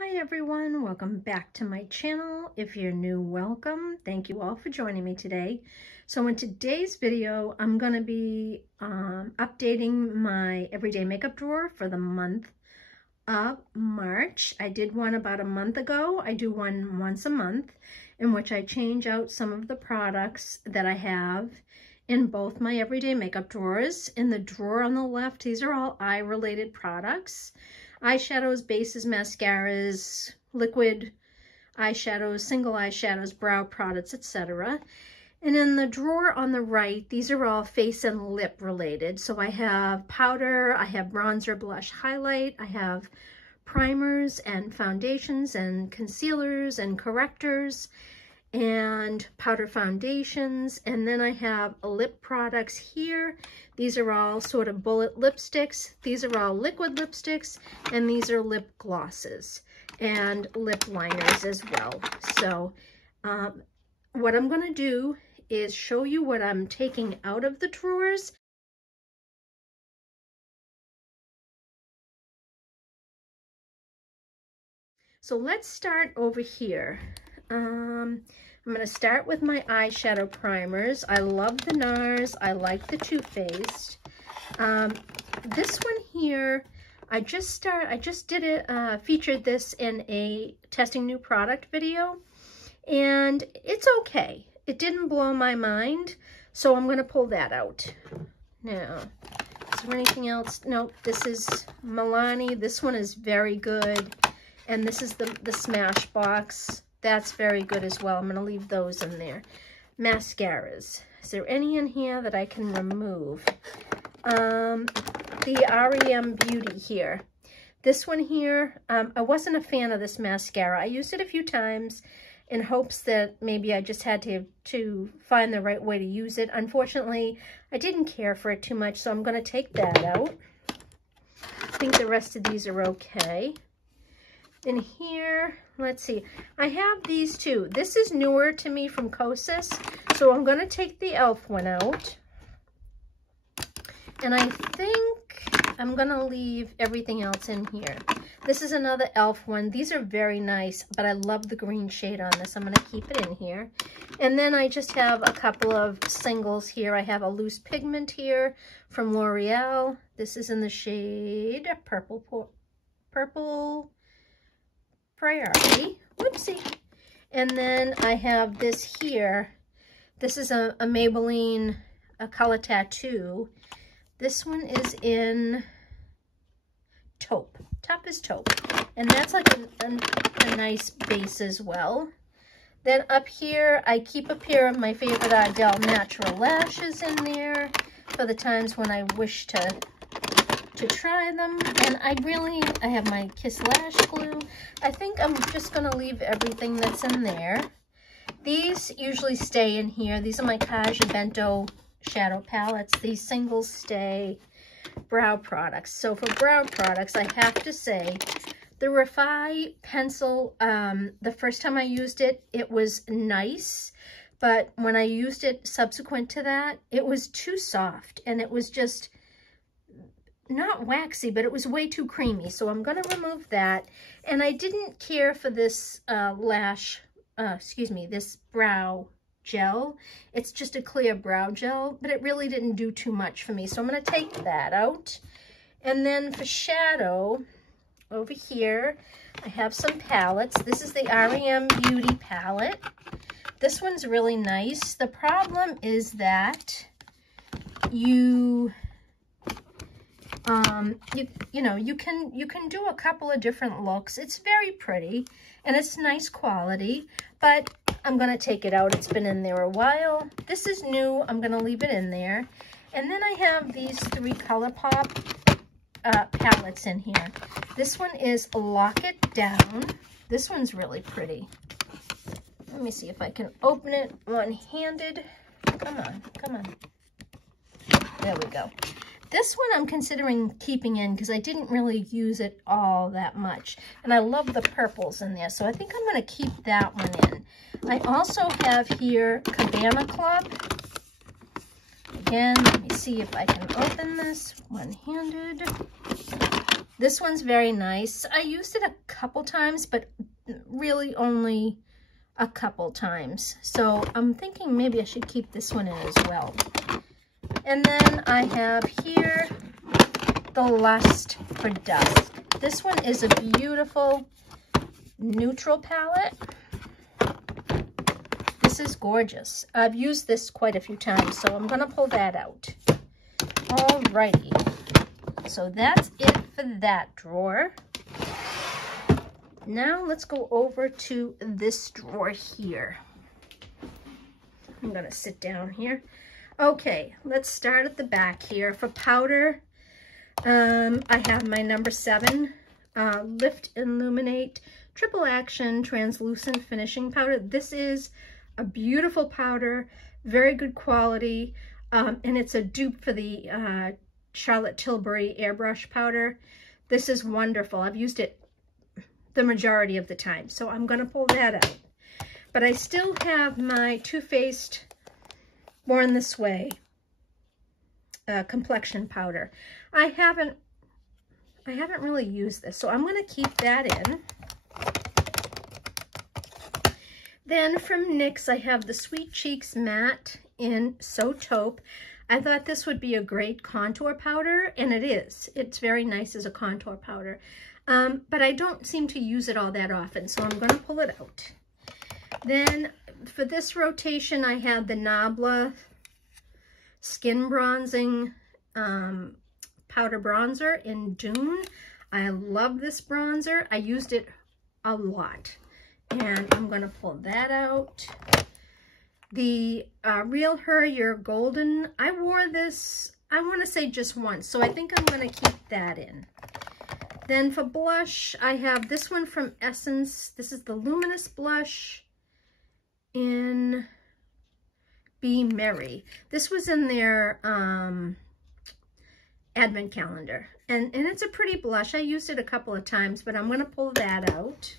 Hi everyone, welcome back to my channel. If you're new, welcome. Thank you all for joining me today. So in today's video, I'm going to be updating my everyday makeup drawer for the month of March. I did one about a month ago. I do one once a month in which I change out some of the products that I have in both my everyday makeup drawers. In the drawer on the left, these are all eye-related products. Eyeshadows, bases, mascaras, liquid eyeshadows, single eyeshadows, brow products, etc. And in the drawer on the right, these are all face and lip related. So I have powder, I have bronzer, blush, highlight, I have primers and foundations and concealers and correctors and powder foundations. And then I have lip products here. These are all sort of bullet lipsticks. These are all liquid lipsticks, and these are lip glosses and lip liners as well. So what I'm going to do is show you what I'm taking out of the drawers. So let's start over here. I'm going to start with my eyeshadow primers. I love the Nars. I like the Too Faced. This one here, I just featured this in a testing new product video, and it's okay. It didn't blow my mind, so I'm going to pull that out. Now, is there anything else? No, this is Milani. This one is very good, and this is the Smashbox. That's very good as well. I'm going to leave those in there. Mascaras. Is there any in here that I can remove? The Rem Beauty here. This one here, I wasn't a fan of this mascara. I used it a few times in hopes that maybe I just had to find the right way to use it. Unfortunately, I didn't care for it too much, so I'm going to take that out. I think the rest of these are okay. In here, let's see, I have these two. This is newer to me from Kosas, so I'm going to take the e.l.f. one out. And I think I'm going to leave everything else in here. This is another e.l.f. one. These are very nice, but I love the green shade on this. I'm going to keep it in here. And then I just have a couple of singles here. I have a loose pigment here from L'Oreal. This is in the shade Purple Priority. Whoopsie. And then I have this here. This is a Maybelline Color Tattoo. This one is in Taupe. Top is Taupe. And that's like a nice base as well. Then up here, I keep a pair of my favorite Ardell Natural Lashes in there for the times when I wish to try them. And I have my Kiss Lash Glue. I think I'm just going to leave everything that's in there. These usually stay in here. These are my Kaja Bento shadow palettes. These singles stay. Brow products. So for brow products, I have to say the Refi pencil, the first time I used it, it was nice. But when I used it subsequent to that, it was too soft. And it was just not waxy, but it was way too creamy. So I'm going to remove that. And I didn't care for this this brow gel. It's just a clear brow gel, but it really didn't do too much for me. So I'm going to take that out. And then for shadow, over here, I have some palettes. This is the Rem Beauty Palette. This one's really nice. The problem is that you can do a couple of different looks. It's very pretty and it's nice quality, but I'm going to take it out. It's been in there a while. This is new. I'm going to leave it in there. And then I have these three ColourPop palettes in here. This one is Lock It Down. This one's really pretty. Let me see if I can open it one-handed. Come on, come on. There we go. This one I'm considering keeping in because I didn't really use it all that much. And I love the purples in there, so I think I'm going to keep that one in. I also have here Cabana Club. Again, let me see if I can open this one-handed. This one's very nice. I used it a couple times, but really only a couple times. So I'm thinking maybe I should keep this one in as well. And then I have here the Lust for Dust. This one is a beautiful neutral palette. This is gorgeous. I've used this quite a few times, so I'm gonna pull that out. Alrighty. So that's it for that drawer. Now let's go over to this drawer here. I'm gonna sit down here. Okay, let's start at the back here. For powder, I have my number 7 Lift Illuminate Triple Action Translucent Finishing Powder. This is a beautiful powder, very good quality, and it's a dupe for the Charlotte Tilbury Airbrush powder. This is wonderful. I've used it the majority of the time, so I'm going to pull that out. But I still have my Too Faced Born This Way complexion powder. I haven't really used this, so I'm going to keep that in. Then from NYX, I have the Sweet Cheeks Matte in So Taupe. I thought this would be a great contour powder, and it is. It's very nice as a contour powder. But I don't seem to use it all that often, so I'm going to pull it out. Then for this rotation, I have the Nabla Skin Bronzing Powder Bronzer in Dune. I love this bronzer. I used it a lot. And I'm going to pull that out. The Real Her Your Golden, I wore this, I want to say just once, so I think I'm going to keep that in. Then for blush, I have this one from Essence. This is the Luminous Blush in Be Merry. This was in their advent calendar. And it's a pretty blush. I used it a couple of times, but I'm going to pull that out.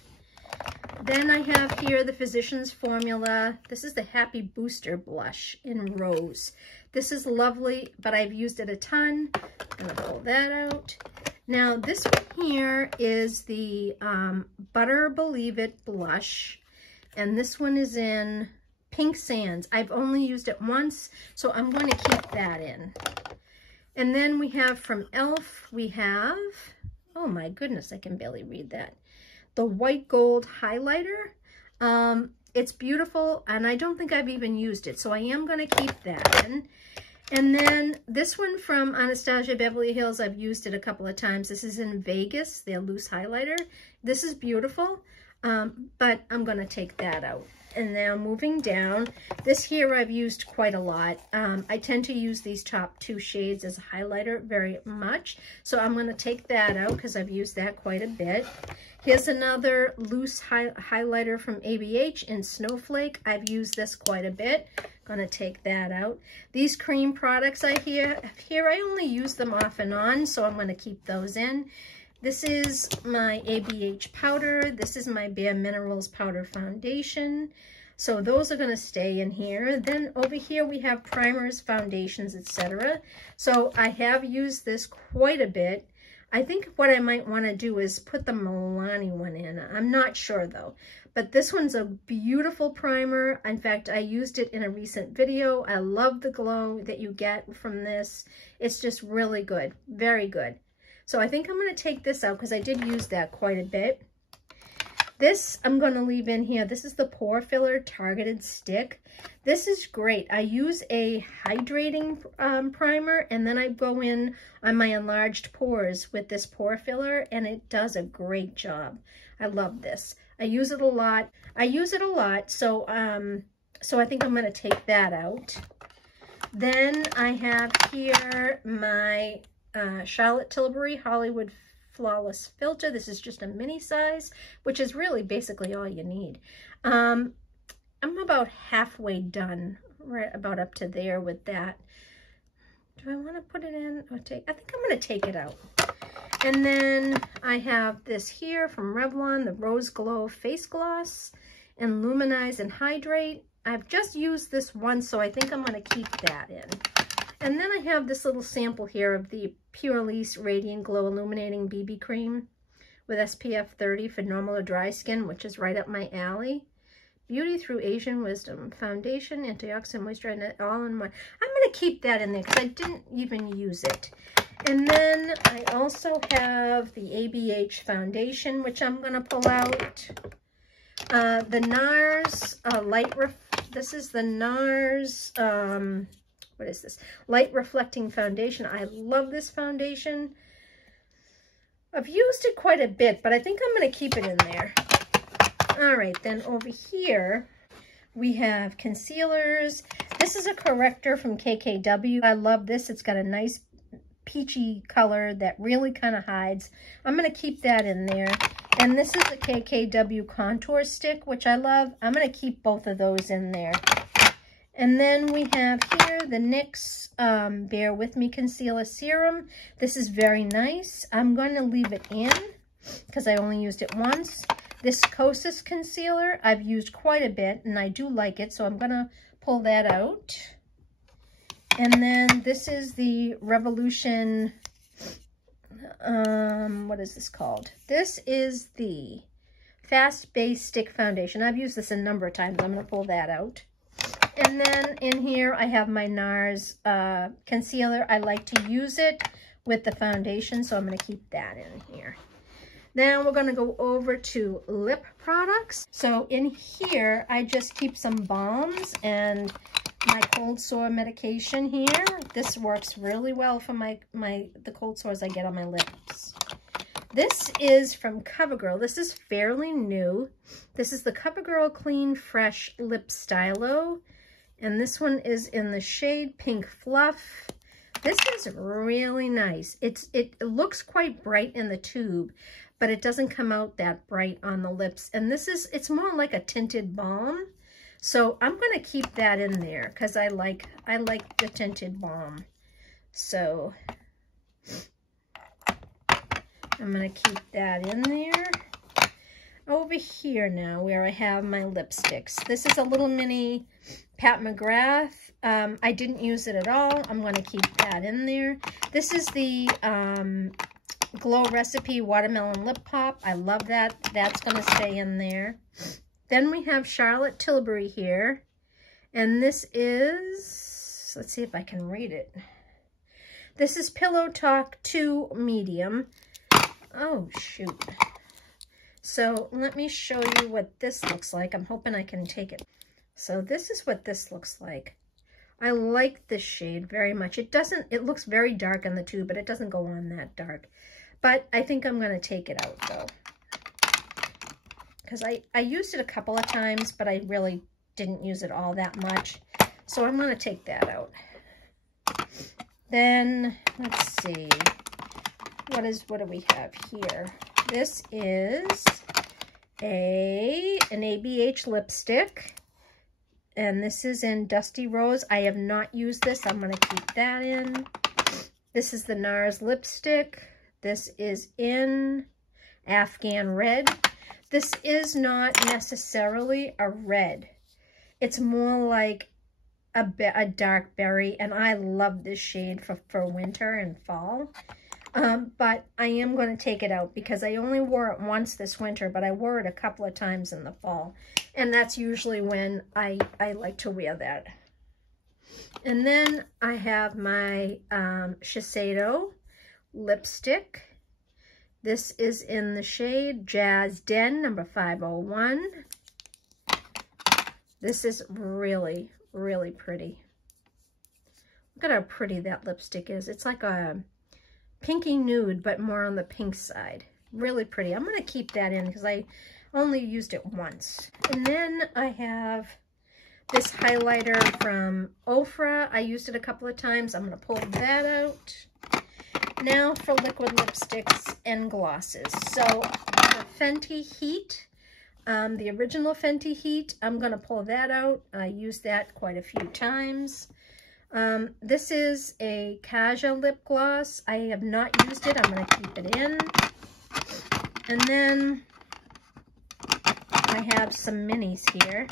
Then I have here the Physicians Formula. This is the Happy Booster Blush in Rose. This is lovely, but I've used it a ton. I'm going to pull that out. Now, this one here is the Butter Believe It Blush, and this one is in Pink Sands. I've only used it once, so I'm going to keep that in. And then we have from e.l.f., we have, oh my goodness, I can barely read that, the White Gold Highlighter. It's beautiful, and I don't think I've even used it, so I am going to keep that in. And then this one from Anastasia Beverly Hills, I've used it a couple of times. This is in Vegas, their loose highlighter. This is beautiful, but I'm going to take that out. And now moving down, this here I've used quite a lot. I tend to use these top 2 shades as a highlighter very much. So I'm going to take that out because I've used that quite a bit. Here's another loose highlighter from ABH in Snowflake. I've used this quite a bit. Going to take that out. These cream products I I only use them off and on, so I'm going to keep those in. This is my ABH powder. This is my Bare Minerals powder foundation. So those are going to stay in here. Then over here we have primers, foundations, etc. So I have used this quite a bit. I think what I might want to do is put the Milani one in. I'm not sure though. But this one's a beautiful primer. In fact, I used it in a recent video. I love the glow that you get from this. It's just really good. Very good. So I think I'm going to take this out because I did use that quite a bit. This I'm going to leave in here. This is the Pore Filler Targeted Stick. This is great. I use a hydrating primer, and then I go in on my enlarged pores with this pore filler, and it does a great job. I love this. I use it a lot. So I think I'm going to take that out. Then I have here my Charlotte Tilbury Hollywood Flawless Filter. This is just a mini size, which is really basically all you need. I'm about halfway done, right about up to there with that. Do I want to put it in or take? I think I'm going to take it out. And then I have this here from Revlon, the Rose Glow Face Gloss and Luminize and Hydrate. I've just used this once, so I think I'm going to keep that in. And then I have this little sample here of the Purely's Radiant Glow Illuminating BB Cream with SPF 30 for normal or dry skin, which is right up my alley. Beauty Through Asian Wisdom. Foundation, antioxidant, moisturizer, all in one. I'm going to keep that in there because I didn't even use it. And then I also have the ABH foundation, which I'm going to pull out. The Nars this is the Nars, what is this? Light Reflecting Foundation. I love this foundation. I've used it quite a bit, but I think I'm going to keep it in there. All right, then over here, we have concealers. This is a corrector from KKW. I love this. It's got a nice peachy color that really kind of hides. I'm going to keep that in there. And this is a KKW contour stick, which I love. I'm going to keep both of those in there. And then we have here the NYX Bear With Me Concealer Serum. This is very nice. I'm going to leave it in because I only used it once. This Kosas concealer I've used quite a bit, and I do like it, so I'm going to pull that out. And then this is the Revolution, what is this called? This is the Fast Base Stick Foundation. I've used this a number of times. I'm going to pull that out. And then in here I have my Nars concealer. I like to use it with the foundation, so I'm going to keep that in here. Then we're going to go over to lip products. So in here, I just keep some balms and my cold sore medication here. This works really well for the cold sores I get on my lips. This is from Covergirl. This is fairly new. This is the Covergirl Clean Fresh Lip Stylo. And this one is in the shade Pink Fluff. This is really nice. It looks quite bright in the tube, but it doesn't come out that bright on the lips. And it's more like a tinted balm. So I'm going to keep that in there because I like the tinted balm. So I'm going to keep that in there. Over here now where I have my lipsticks. This is a little mini Pat McGrath. I didn't use it at all. I'm going to keep that in there. This is the Glow Recipe Watermelon Lip Pop. I love that. That's going to stay in there. Then we have Charlotte Tilbury here. And this is, let's see if I can read it. This is Pillow Talk 2 Medium. Oh, shoot. So let me show you what this looks like. I'm hoping I can take it. So this is what this looks like. I like this shade very much. It looks very dark on the tube, but it doesn't go on that dark. But I think I'm going to take it out though. Because I used it a couple of times, but I really didn't use it all that much. So I'm going to take that out. Then, let's see. What do we have here? This is an ABH lipstick. And this is in Dusty Rose. I have not used this. I'm going to keep that in. This is the Nars Lipstick. This is in Afghan Red. This is not necessarily a red. It's more like a dark berry. And I love this shade for winter and fall. But I am going to take it out because I only wore it once this winter, but I wore it a couple of times in the fall. And that's usually when I like to wear that. And then I have my Shiseido lipstick. This is in the shade Jazz Den number 501. This is really, really pretty. Look at how pretty that lipstick is. It's like a pinky nude, but more on the pink side. Really pretty. I'm going to keep that in because I only used it once. And then I have this highlighter from Ofra. I used it a couple of times. I'm going to pull that out. Now for liquid lipsticks and glosses. So the Fenty Heat, the original Fenty Heat, I'm going to pull that out. I used that quite a few times. This is a Kaja lip gloss. I have not used it. I'm going to keep it in. And then I have some minis here.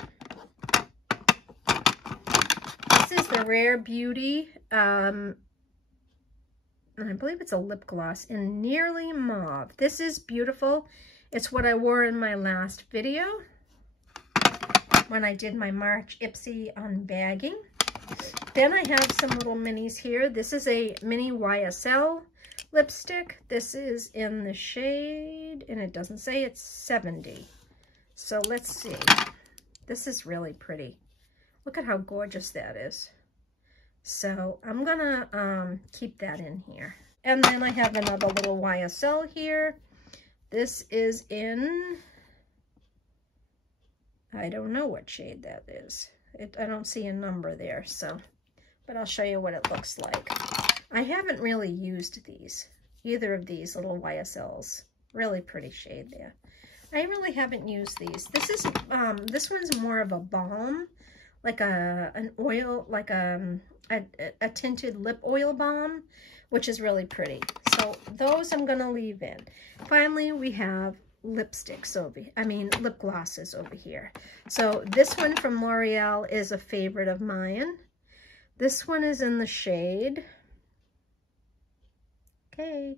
This is the Rare Beauty and I believe it's a lip gloss in Nearly Mauve. This is beautiful. It's what I wore in my last video when I did my March Ipsy unbagging. Then I have some little minis here. This is a mini YSL lipstick. This is in the shade, and it doesn't say, it's 70. So let's see. This is really pretty. Look at how gorgeous that is. So I'm gonna keep that in here. And then I have another little YSL here. This is in, I don't know what shade that is. I don't see a number there, so, but I'll show you what it looks like. I haven't really used these, either of these little YSLs. Really pretty shade there. I really haven't used these. This is, this one's more of a balm, like an oil, like a tinted lip oil balm, which is really pretty. So those I'm gonna leave in. Finally, we have lipsticks lip glosses over here. So this one from L'Oreal is a favorite of mine. This one is in the shade, okay,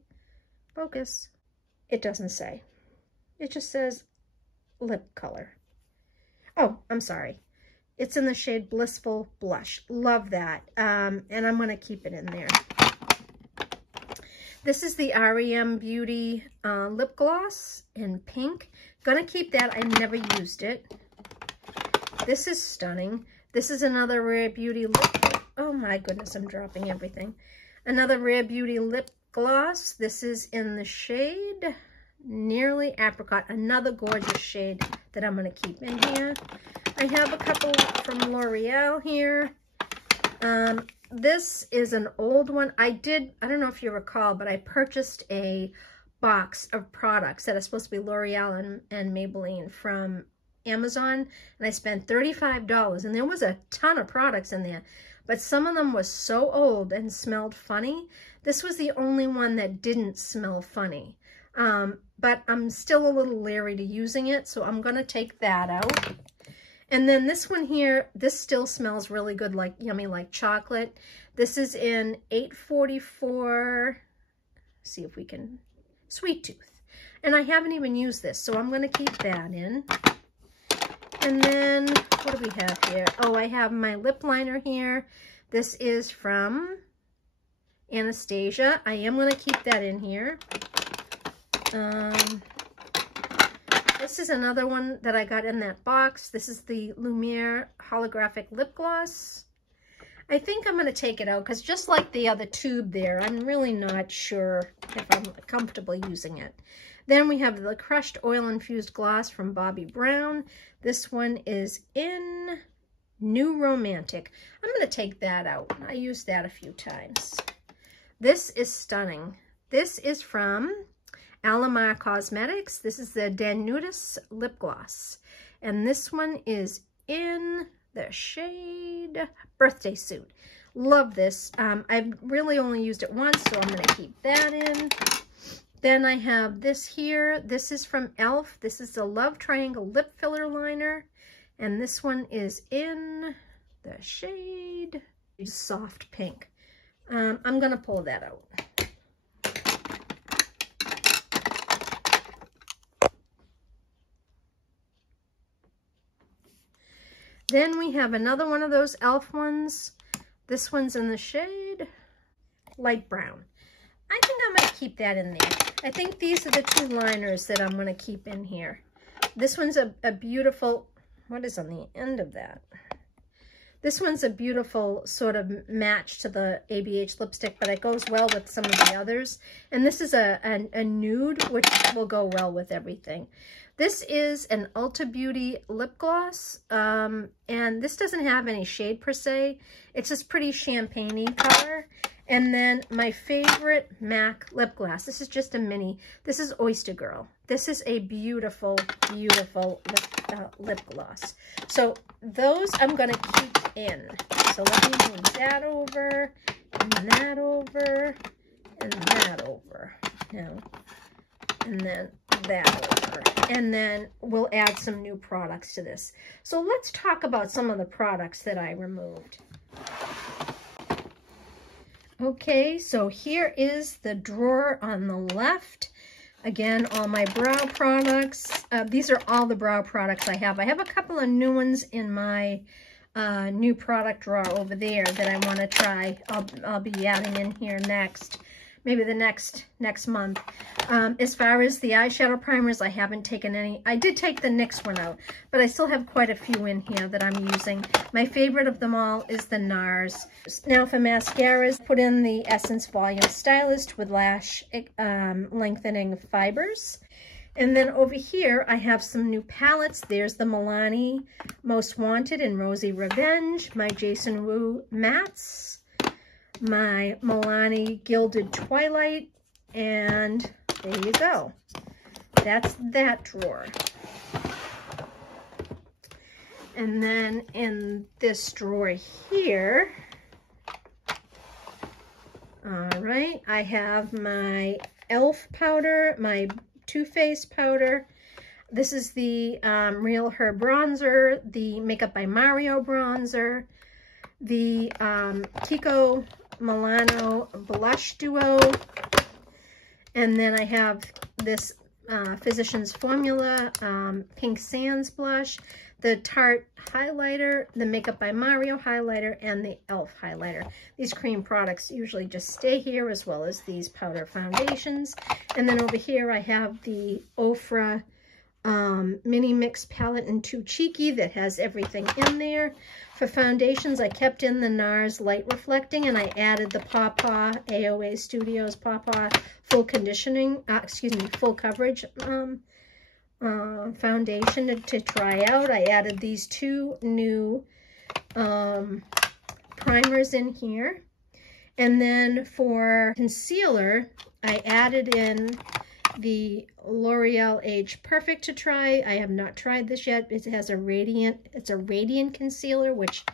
focus. It doesn't say. It just says lip color. Oh, I'm sorry. It's in the shade Blissful Blush. Love that. And I'm going to keep it in there. This is the Rem Beauty lip gloss in pink. Gonna keep that. I never used it. This is stunning. This is another Rare Beauty lip. Oh my goodness, I'm dropping everything. Another Rare Beauty lip gloss. This is in the shade Nearly Apricot. Another gorgeous shade that I'm going to keep in here. I have a couple from L'Oreal here. This is an old one. I don't know if you recall, but I purchased a box of products that are supposed to be L'Oreal and Maybelline from Amazon, and I spent $35, and there was a ton of products in there, but some of them was so old and smelled funny. This was the only one that didn't smell funny. But I'm still a little leery to using it, so I'm going to take that out. And then this one here, this still smells really good, like yummy, like chocolate. This is in 844, see if we can, Sweet Tooth. And I haven't even used this, so I'm going to keep that in. And then, what do we have here? Oh, I have my lip liner here. This is from Anastasia. I am going to keep that in here. This is another one that I got in that box. This is the Lumiere Holographic Lip Gloss. I think I'm going to take it out because just like the other tube there, I'm really not sure if I'm comfortable using it. Then we have the Crushed Oil Infused Gloss from Bobbi Brown. This one is in New Romantic. I'm going to take that out. I used that a few times. This is stunning. This is from Alamar Cosmetics. This is the Danudis Lip Gloss. And this one is in the shade Birthday Suit. Love this. I've really only used it once, so I'm going to keep that in. Then I have this here. This is from e.l.f. This is the Love Triangle Lip Filler Liner. And this one is in the shade Soft Pink. I'm going to pull that out. Then we have another one of those e.l.f. ones. This one's in the shade Light Brown. I think I'm going to keep that in there. I think these are the two liners that I'm going to keep in here. This one's a beautiful, what is on the end of that? This one's a beautiful sort of match to the ABH lipstick, but it goes well with some of the others. And this is a nude, which will go well with everything. This is an Ulta Beauty lip gloss, and this doesn't have any shade per se. It's just pretty champagne-y color. And then my favorite MAC lip gloss. This is just a mini. This is Oyster Girl. This is a beautiful, beautiful lip gloss. So those I'm going to keep in. So let me move that over, and that over, and that over. Now, and then that over. And then we'll add some new products to this. So let's talk about some of the products that I removed. Okay, so here is the drawer on the left. Again, all my brow products. These are all the brow products I have. I have a couple of new ones in my new product drawer over there that I want to try. I'll be adding in here next, maybe the next month. As far as the eyeshadow primers, I haven't taken any. I did take the NYX one out, but I still have quite a few in here that I'm using. My favorite of them all is the Nars. Now for mascaras, put in the Essence Volume Stylist with lash lengthening fibers. And then over here, I have some new palettes. There's the Milani Most Wanted and Rosy Revenge, my Jason Wu mattes, my Milani Gilded Twilight, and there you go. That's that drawer. And then in this drawer here, all right, I have my e.l.f. powder, my Too Faced powder. This is the Real Her bronzer, the Makeup by Mario bronzer, the Kiko Milano blush duo, and then I have this Physicians Formula Pink Sands blush, the Tarte highlighter, the Makeup by Mario highlighter, and the e.l.f. highlighter. These cream products usually just stay here, as well as these powder foundations. And then over here I have the Ofra Mini Mix palette in Too Cheeky that has everything in there. For foundations, I kept in the Nars Light Reflecting, and I added the Pawpaw AOA Studios Pawpaw Full Conditioning, Full Coverage foundation to try out. I added these two new primers in here. And then for concealer, I added in the L'Oreal Age Perfect to try. I have not tried this yet. It has a radiant concealer, which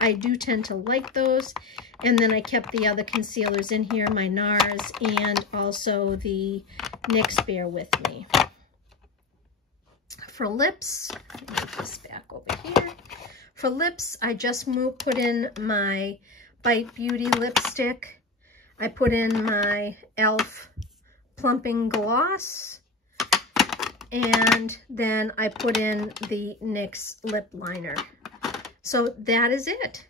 I do tend to like those. And then I kept the other concealers in here, my Nars and also the NYX Bear With Me. For lips, let me put this back over here. For lips, I just put in my Bite Beauty lipstick. I put in my e.l.f. Plumping Gloss, and then I put in the NYX lip liner. So that is it.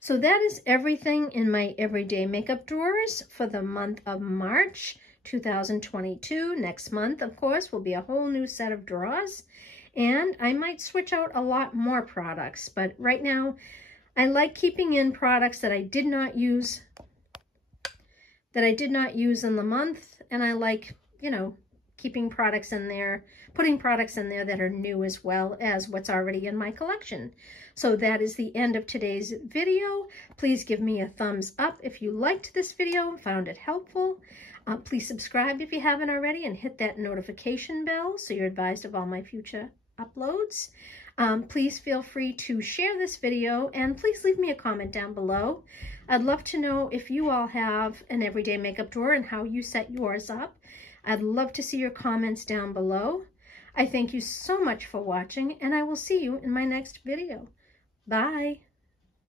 So that is everything in my everyday makeup drawers for the month of March 2022. Next month, of course, will be a whole new set of drawers, and I might switch out a lot more products, but right now I like keeping in products that I did not use in the month, and I like, you know, keeping products in there, putting products in there that are new, as well as what's already in my collection. So that is the end of today's video. Please give me a thumbs up if you liked this video and found it helpful. Please subscribe if you haven't already, and hit that notification bell so you're advised of all my future uploads. Please feel free to share this video, and please leave me a comment down below. I'd love to know if you all have an everyday makeup drawer and how you set yours up. I'd love to see your comments down below. I thank you so much for watching, and I will see you in my next video. Bye.